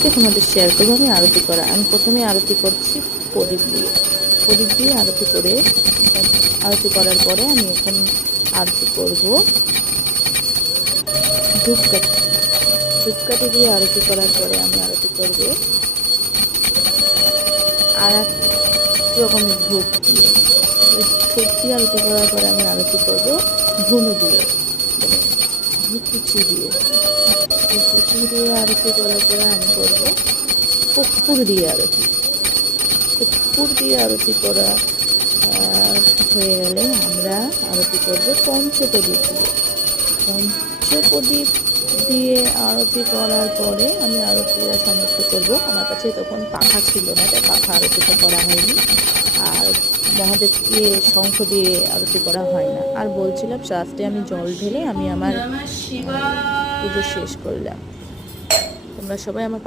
আজকে তোমাদের শেয়ার করবো আমি আরতি করা। আমি প্রথমে আরতি করছি প্রদীপ দিয়ে আরতি করার পরে আমি এখন আরতি করব ধূপকাঠি দিয়ে আরতি করার পরে আমি আরতি করব আর এক রকমের ধূপ দিয়ে আরতি করার পরে আমি আরতি করব ধুনো দিয়ে, ধূপকুচি দিয়ে আরতি করার পরে আমি করব কর্পূর দিয়ে করা হয়ে গেলে আমরা আরতি করব পঞ্চপ্রদীপ দিয়ে আরতি করার পরে আমি আরতিটা সমাপ্ত করব। আমার কাছে তখন পাখা ছিল না, তাই পাখা আরতিটা করা হয়নি। আর মহাদেবকে শঙ্খ দিয়ে আরতি করা হয় না। আর বলছিলাম লাস্টে আমি জল ঢেলে আমি আমার পুজো শেষ করলাম। তোমরা সবাই আমার